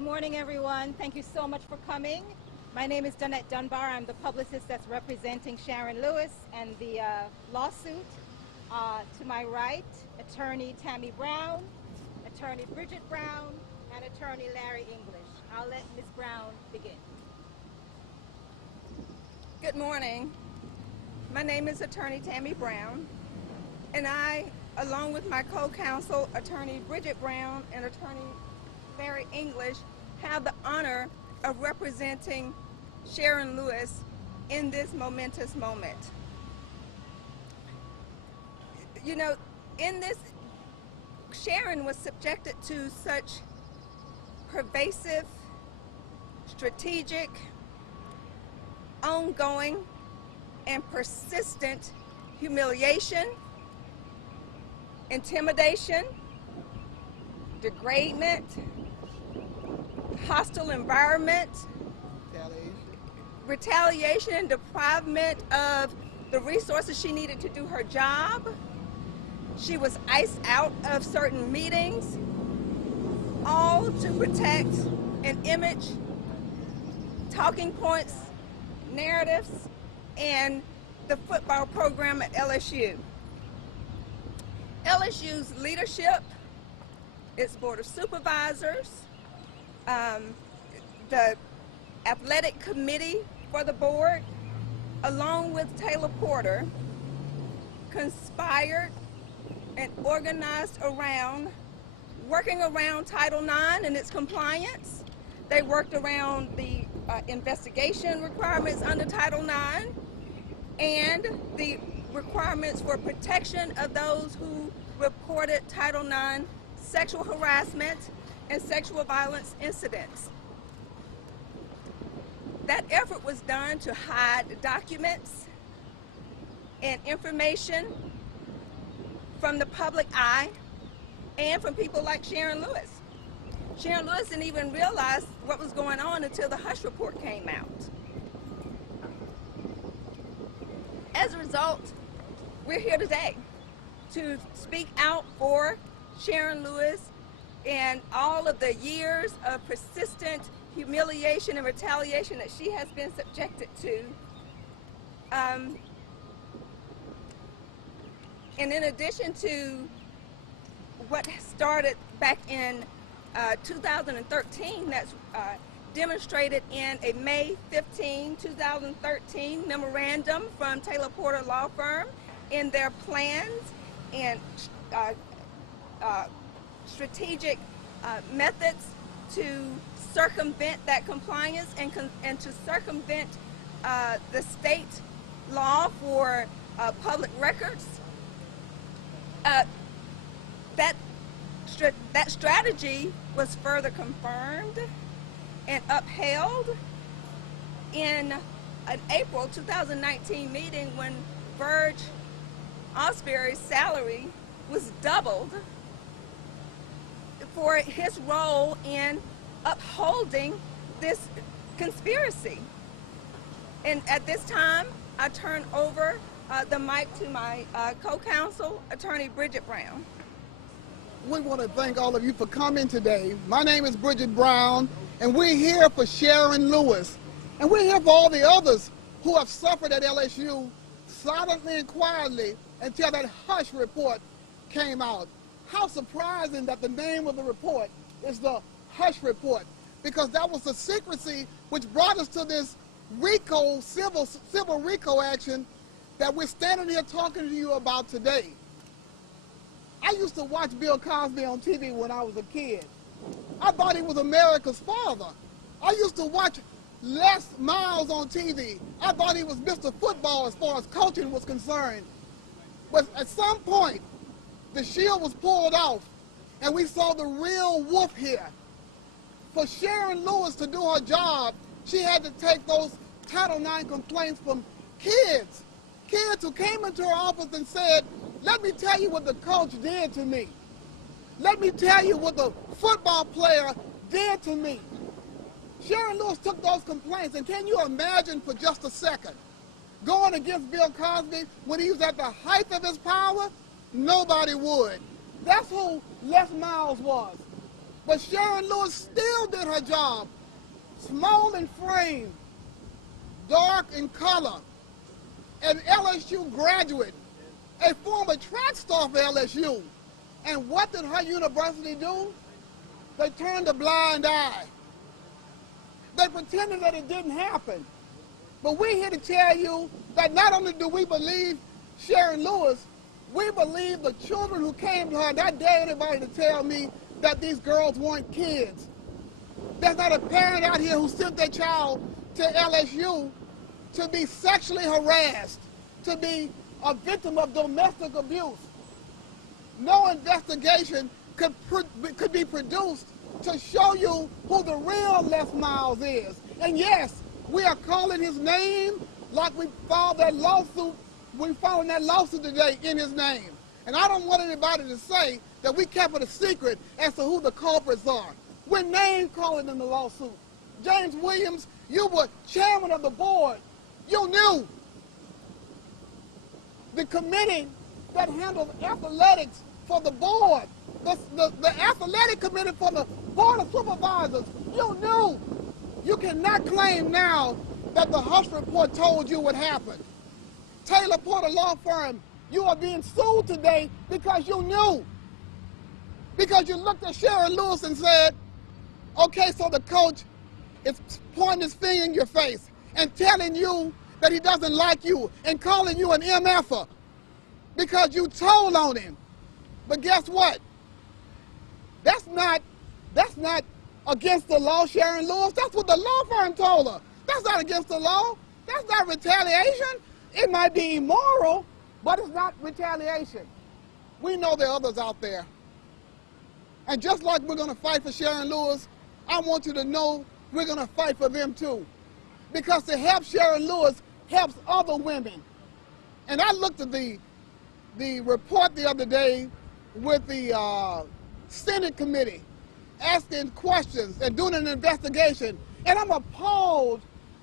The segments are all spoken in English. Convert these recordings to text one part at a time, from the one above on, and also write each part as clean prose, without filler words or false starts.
Good morning, everyone. Thank you so much for coming. My name is Donette Dunbar. I'm the publicist that's representing Sharon Lewis and the lawsuit. To my right, Attorney Tammy Brown, Attorney Bridget Brown, and Attorney Larry English. I'll let Ms. Brown begin. Good morning. My name is Attorney Tammy Brown, and I, along with my co-counsel, Attorney Bridget Brown and Attorney Larry English, have the honor of representing Sharon Lewis in this momentous moment. You know, in this, Sharon was subjected to such pervasive, strategic, ongoing, and persistent humiliation, intimidation, degradement, hostile environment, retaliation and deprivement of the resources she needed to do her job. She was iced out of certain meetings, all to protect an image, talking points, narratives, and the football program at LSU. LSU's leadership, its board of supervisors, the athletic committee for the board, along with Taylor Porter, conspired and organized around working around Title IX and its compliance. They worked around the investigation requirements under Title IX and the requirements for protection of those who reported Title IX sexual harassment and sexual violence incidents. That effort was done to hide documents and information from the public eye and from people like Sharon Lewis. Sharon Lewis didn't even realize what was going on until the Hush report came out. As a result, we're here today to speak out for Sharon Lewis and all of the years of persistent humiliation and retaliation that she has been subjected to. And in addition to what started back in 2013, that's demonstrated in a May 15, 2013 memorandum from Taylor Porter Law Firm in their plans and strategic methods to circumvent that compliance and to circumvent the state law for public records. That strategy was further confirmed and upheld in an April 2019 meeting when Verge Osbury's salary was doubled for his role in upholding this conspiracy. And at this time, I turn over the mic to my co-counsel, Attorney Bridget Brown. We want to thank all of you for coming today. My name is Bridget Brown, and we're here for Sharon Lewis. And we're here for all the others who have suffered at LSU silently and quietly until that Hush report came out. How surprising that the name of the report is the Hush report, because that was the secrecy which brought us to this RICO, civil RICO action that we're standing here talking to you about today. I used to watch Bill Cosby on TV when I was a kid. I thought he was America's father. I used to watch Les Miles on TV. I thought he was Mr. Football as far as coaching was concerned. But at some point, the shield was pulled off, and we saw the real wolf here. For Sharon Lewis to do her job, she had to take those Title IX complaints from kids who came into her office and said, "Let me tell you what the coach did to me. Let me tell you what the football player did to me." Sharon Lewis took those complaints, and can you imagine for just a second going against Bill Cosby when he was at the height of his power? Nobody would. That's who Les Miles was. But Sharon Lewis still did her job. Small in frame, dark in color, an LSU graduate, a former track star for LSU. And what did her university do? They turned a blind eye. They pretended that it didn't happen. But we're here to tell you that not only do we believe Sharon Lewis, we believe the children who came to her. Not dare anybody to tell me that these girls weren't kids. There's not a parent out here who sent their child to LSU to be sexually harassed, to be a victim of domestic abuse. No investigation could be produced to show you who the real Les Miles is. And yes, we are calling his name like we filed that lawsuit. We filed that lawsuit today in his name. And I don't want anybody to say that we kept it a secret as to who the culprits are. We're name calling in the lawsuit. James Williams, you were chairman of the board. You knew. The committee that handled athletics for the board, the athletic committee for the board of supervisors, you knew. You cannot claim now that the Hush report told you what happened. Taylor Porter Law Firm, you are being sued today because you knew. Because you looked at Sharon Lewis and said, okay, so the coach is pointing his finger in your face and telling you that he doesn't like you and calling you an MFer because you told on him. But guess what? That's not against the law, Sharon Lewis. That's what the law firm told her. That's not against the law. That's not retaliation. It might be immoral, but it's not retaliation. We know there are others out there. And just like we're going to fight for Sharon Lewis, I want you to know we're going to fight for them too. Because to help Sharon Lewis helps other women. And I looked at the report the other day with the Senate committee asking questions and doing an investigation. And I'm appalled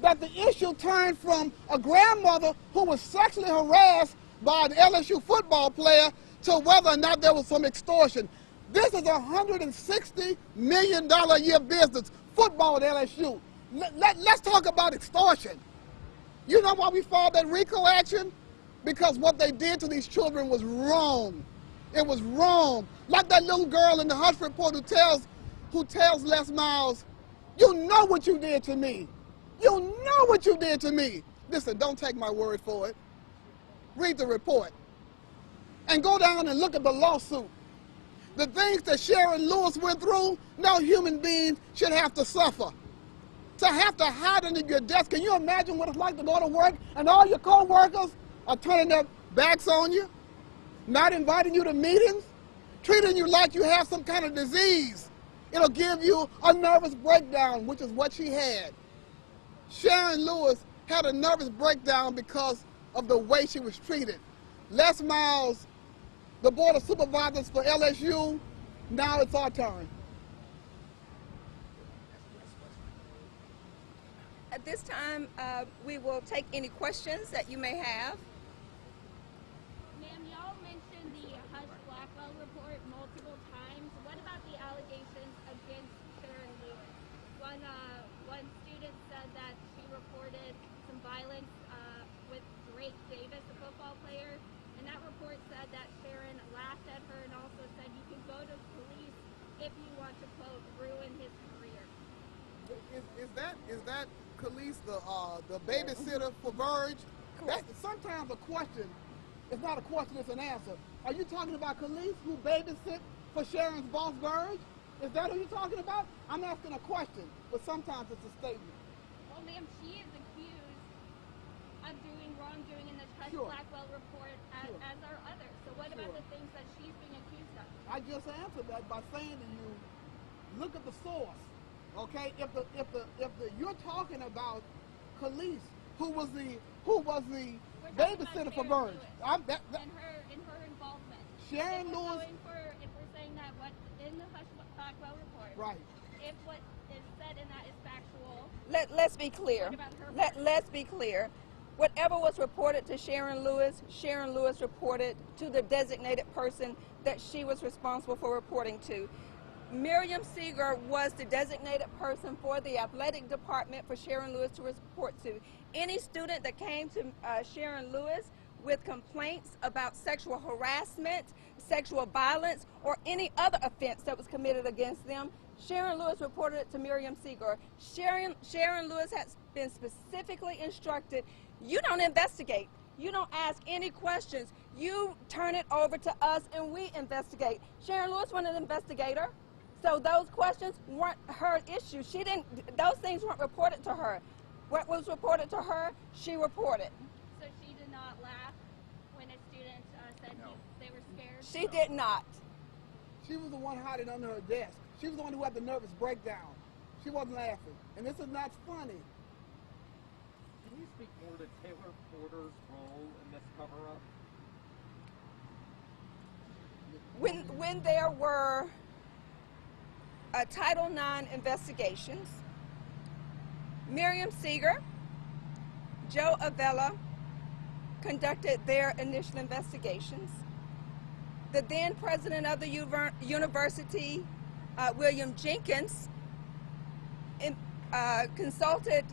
that the issue turned from a grandmother who was sexually harassed by an LSU football player to whether or not there was some extortion. This is a $160 million a year business, football at LSU. Let's talk about extortion. You know why we filed that RICO action? Because what they did to these children was wrong. It was wrong. Like that little girl in the Hush report who tells Les Miles, you know what you did to me. You know what you did to me. Listen, don't take my word for it. Read the report. And go down and look at the lawsuit. The things that Sharon Lewis went through, no human being should have to suffer. To have to hide under your desk. Can you imagine what it's like to go to work and all your co-workers are turning their backs on you, not inviting you to meetings, treating you like you have some kind of disease? It'll give you a nervous breakdown, which is what she had. Sharon Lewis had a nervous breakdown because of the way she was treated. Les Miles, the Board of Supervisors for LSU, now it's our turn. At this time, we will take any questions that you may have. Ma'am, y'all mentioned the Hush Blackwell report multiple times. What about the allegations against Sharon Lewis? One student said that she reported some violence with Drake Davis, a football player, and that report said that Sharon laughed at her and also said you can go to police if you want to, quote, ruin his career. Is that Khalees, the babysitter for Verge? That's sometimes a question. It's not a question, it's an answer. Are you talking about Khalees, who babysit for Sharon's boss, Verge? Is that who you're talking about? I'm asking a question, but sometimes it's a statement. Well, ma'am, she is accused of doing wrongdoing in the Hush Sure. Blackwell report as are others. So what about the things that she's being accused of? I just answered that by saying to you, look at the source. Okay, if you're talking about Khalees, who was the babysitter for Verge, in her involvement. Sharon Lewis. If we're saying that what's in the Hush Blackwell report, Right. if what is said in that is factual, Let's be clear. what about her? Let's be clear. Whatever was reported to Sharon Lewis reported to the designated person that she was responsible for reporting to. Miriam Seeger was the designated person for the athletic department for Sharon Lewis to report to. Any student that came to Sharon Lewis with complaints about sexual harassment, sexual violence, or any other offense that was committed against them, Sharon Lewis reported it to Miriam Seeger. Sharon Lewis has been specifically instructed, you don't investigate. You don't ask any questions. You turn it over to us and we investigate. Sharon Lewis wasn't an investigator. So those questions weren't her issue. Those things weren't reported to her. What was reported to her, she reported. So she did not laugh when a student said they were scared? She did not. She was the one hiding under her desk. She was the one who had the nervous breakdown. She wasn't laughing. And this is not funny. Can you speak more to Taylor Porter's role in this cover-up? When there were Title IX investigations, Miriam Seeger, Joe Avella conducted their initial investigations. The then president of the university, William Jenkins, consulted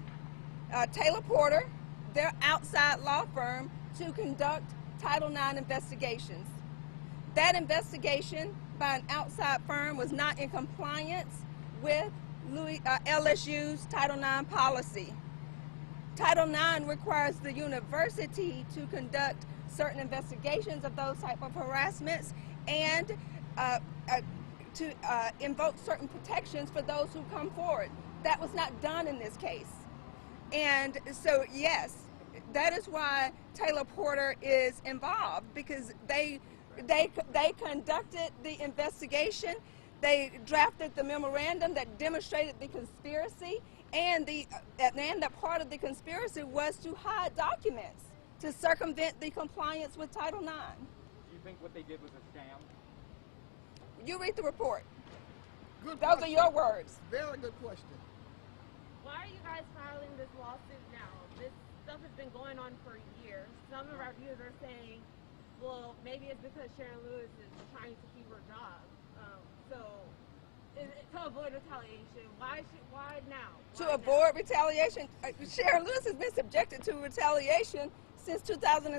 Taylor Porter, their outside law firm, to conduct Title IX investigations. That investigation by an outside firm was not in compliance with LSU's Title IX policy. Title IX requires the university to conduct certain investigations of those type of harassments and to invoke certain protections for those who come forward. That was not done in this case. And so, yes, that is why Taylor Porter is involved, because they conducted the investigation. They drafted the memorandum that demonstrated the conspiracy, and that part of the conspiracy was to hide documents to circumvent the compliance with Title IX. Do you think what they did was a scam? You read the report. Good Those are question. your words. Very good question. Why are you guys filing this lawsuit now? This stuff has been going on for years. Some of our viewers are saying, well, maybe it's because Sharon Lewis is trying to keep her job. To avoid retaliation. Why now? To avoid retaliation, Sharon Lewis has been subjected to retaliation since 2013.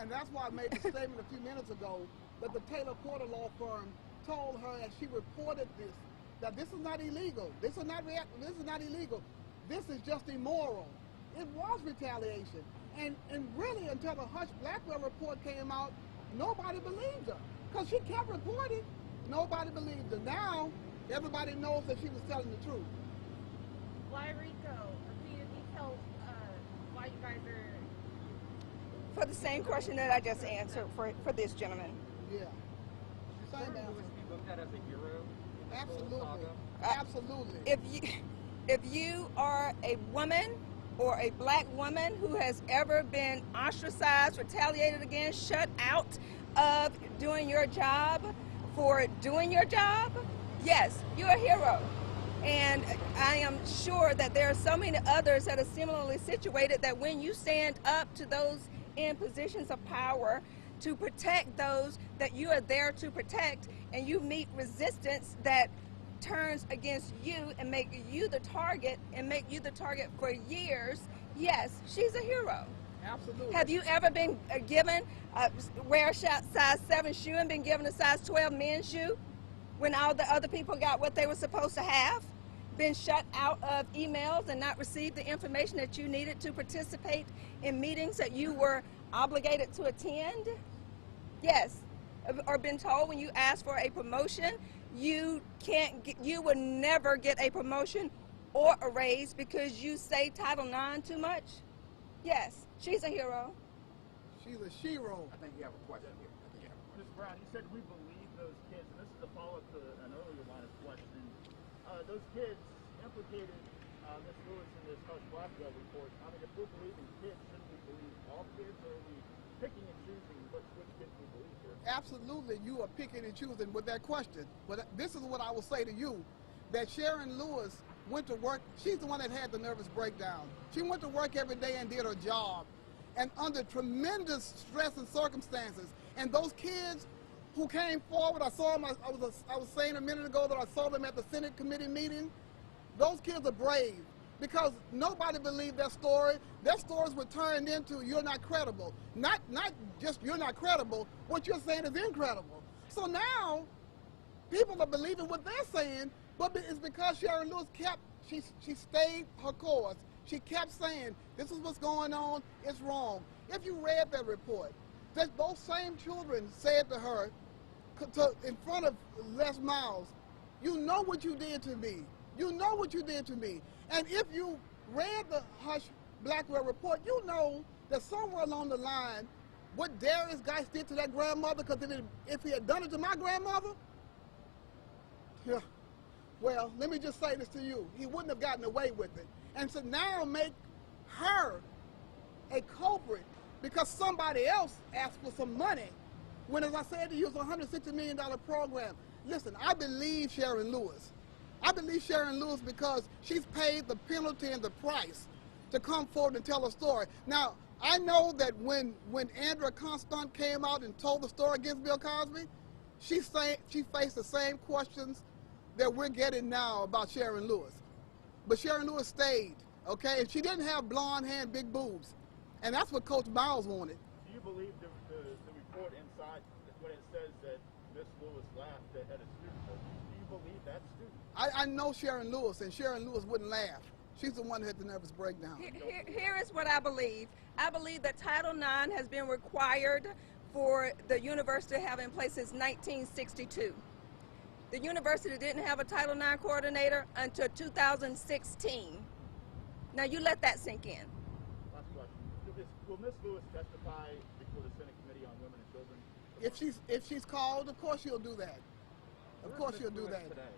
And that's why I made the statement a few minutes ago that the Taylor Porter law firm told her as she reported this, that this is not illegal. This is not illegal. This is just immoral. It was retaliation. And really, until the Hush Blackwell report came out, nobody believed her. Because she kept reporting, nobody believed her. Now, everybody knows that she was telling the truth. Why RICO? Can you tell why you guys are... For the same question that I just answered for this gentleman. Yeah. Same Sharon answer. Lewis be looked at as a hero? in this whole Absolutely. saga? Absolutely. If you are a woman or a black woman who has ever been ostracized, retaliated against, shut out of doing your job for doing your job, yes, you're a hero. And I am sure that there are so many others that are similarly situated that when you stand up to those in positions of power to protect those that you are there to protect, and you meet resistance that turns against you and make you the target for years, yes, she's a hero. Absolutely. Have you ever been given wear a size 7 shoe and been given a size 12 men's shoe when all the other people got what they were supposed to have? Been shut out of emails and not received the information that you needed to participate in meetings that you were obligated to attend? Yes. Or been told when you ask for a promotion, you will never get a promotion or a raise because you say Title IX too much? Yes, she's a hero. She's a shero. I think you have a question here. Ms. Brown, you said we believe those kids, and this is a follow-up to an earlier line of questioning. Those kids implicated Ms. Lewis in this Hush Blackwell report. I mean, if we're believing kids, shouldn't we believe all kids, or are we picking and choosing which kids we believe here? Absolutely, you are picking and choosing with that question. But this is what I will say to you, that Sharon Lewis went to work. She's the one that had the nervous breakdown. She went to work every day and did her job, and under tremendous stress and circumstances. And those kids who came forward. I saw them. I was saying a minute ago that I saw them at the Senate committee meeting. Those kids are brave because nobody believed their story. Their stories were turned into you're not credible. Not just you're not credible. What you're saying is incredible. So now people are believing what they're saying, but it's because Sharon Lewis she stayed her course. She kept saying, this is what's going on, it's wrong. If you read that report, those same children said to her, in front of Les Miles, you know what you did to me. You know what you did to me. And if you read the Hush Blackwell report, you know that somewhere along the line, what Darius Geis did to that grandmother, because if he had done it to my grandmother, yeah, well, let me just say this to you. He wouldn't have gotten away with it. And to now make her a culprit because somebody else asked for some money, when, as I said to you, it's a $160 million program. Listen, I believe Sharon Lewis. I believe Sharon Lewis because she's paid the penalty and the price to come forward and tell her story. Now, I know that when Andrea Constant came out and told the story against Bill Cosby, she faced the same questions that we're getting now about Sharon Lewis. But Sharon Lewis stayed, okay? And she didn't have blonde hair and big boobs. And that's what Coach Miles wanted. Do you believe the report inside when it says that Miss Lewis laughed at a student? Do you believe that student? I know Sharon Lewis, and Sharon Lewis wouldn't laugh. She's the one that had the nervous breakdown. Here is what I believe. I believe that Title IX has been required for the university to have in place since 1962. The university didn't have a Title IX coordinator until 2016. Now you let that sink in. Last question. Will Miss Lewis testify before the Senate Committee on Women and Children? If she's called, of course she'll do that. Of course she'll do that. Today?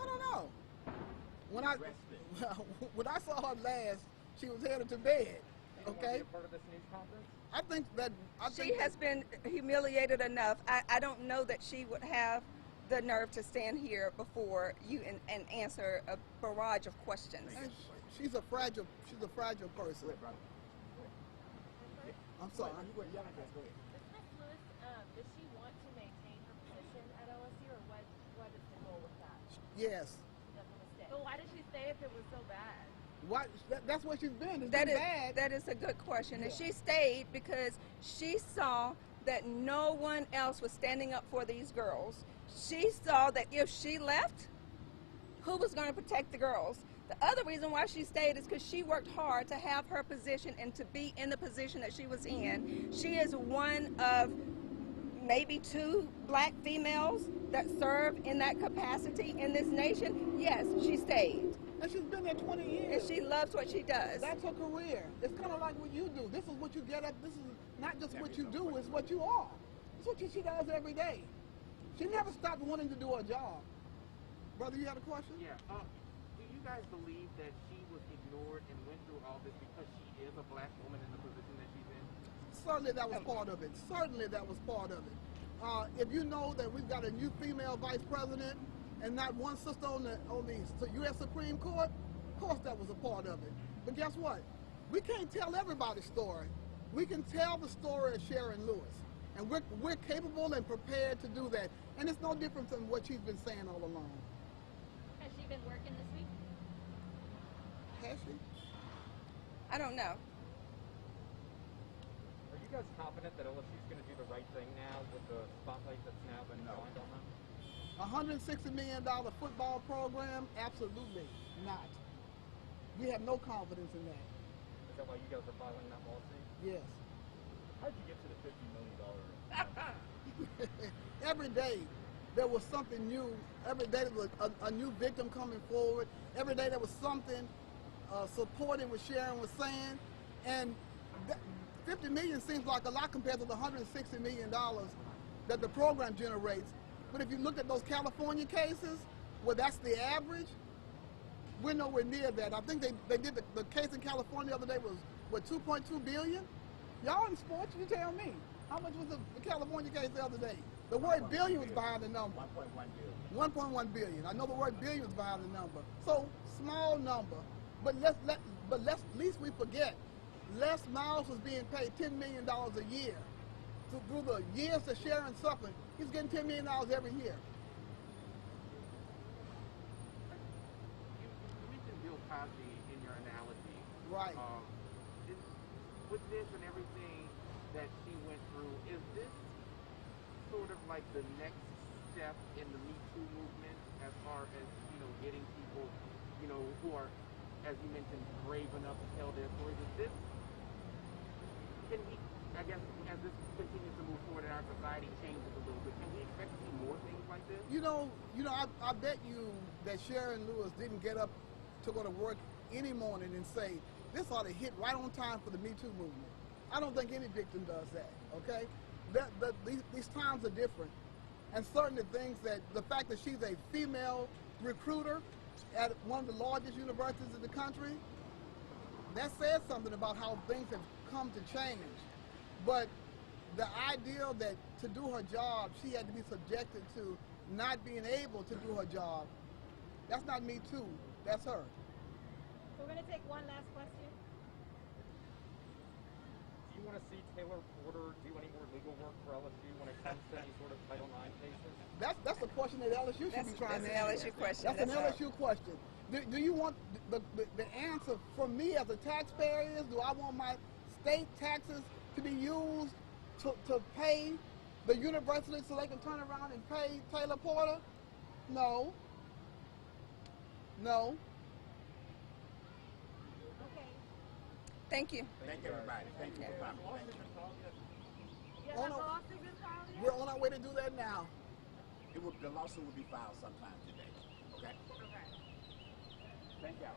I don't know. When I saw her last, she was headed to bed. Okay. Be a part of this news conference? I think that She has been humiliated enough. I don't know that she would have the nerve to stand here before you and answer a barrage of questions. She's a fragile person. I'm sorry. Miss Lewis, does she want to maintain her position at LSU, or what is the goal with that? Yes. She doesn't want to stay. So why did she stay if it was so bad? That's what she's been. It's been bad. That is a good question. Yeah. And she stayed because she saw that no one else was standing up for these girls. She saw that if she left, who was going to protect the girls? The other reason why she stayed is because she worked hard to have her position and to be in the position that she was in. She is one of maybe 2 black females that serve in that capacity in this nation. Yes, she stayed. And she's been there 20 years. And she loves what she does. That's her career. It's kind of like what you do. This is what you get up. This is not just what you do, it's what you are. It's what she does every day. She never stopped wanting to do her job. Brother, you had a question? Yeah. Do you guys believe that she was ignored and went through all this because she is a black woman in the position that she's in? Certainly that was part of it. Certainly that was part of it. If you know that we've got a new female vice president and not one sister on the U.S. Supreme Court, of course that was a part of it. But guess what? We can't tell everybody's story. We can tell the story of Sharon Lewis. And we're capable and prepared to do that. And it's no different than what she's been saying all along. Has she been working this week? Has she? I don't know. Are you guys confident that LSU's going to do the right thing now with the spotlight that's now been shined on them? $160 million football program? Absolutely not. We have no confidence in that. Is that why you guys are filing that lawsuit? Yes. How'd you get to the $50 million? Every day there was something new. Every day there was a new victim coming forward. Every day there was something supporting what Sharon was saying. And $50 million seems like a lot compared to the $160 million that the program generates. But if you look at those California cases, where that's the average, we're nowhere near that. I think they did the case in California the other day was, what, $2.2 billion? Y'all in sports, you tell me. How much was the California case the other day? The word billion was behind the number. 1.1 billion. 1.1 billion. I know the word billion was behind the number. So, small number. But at least we forget, Les Miles was being paid $10 million a year through the years that Sharon suffered, he's getting $10 million every year. You mentioned Bill Cosby in your analogy. Right. With this and everything that she went through, is this sort of like the next step in the Me Too movement as far as, getting people, who are, as you mentioned, brave enough to tell their stories? Can we, I guess, as this continues to move forward and our society changes a little bit, can we expect to see more things like this? I bet you that Sharon Lewis didn't get up to go to work any morning and say, this ought to hit right on time for the Me Too movement. I don't think any victim does that, okay? These times are different. And certainly the fact that she's a female recruiter at one of the largest universities in the country, that says something about how things have come to change. But the idea that to do her job, she had to be subjected to not being able to do her job, that's not Me Too, that's her. So we're going to take one last question. Do you want to see Taylor Porter do any more legal work for LSU when it comes to any sort of Title IX cases? That's a question that LSU should be trying to answer. That's an LSU question. That's an LSU question. Do you want the answer from me as a taxpayer is, do I want my state taxes to be used to pay the university so they can turn around and pay Taylor Porter? No. No. Okay. Thank you. Thank you, everybody. Thank you for coming. Yeah, has the lawsuit been filed yet? We're on our way to do that now. The lawsuit will be filed sometime today. Okay? Okay. Thank y'all.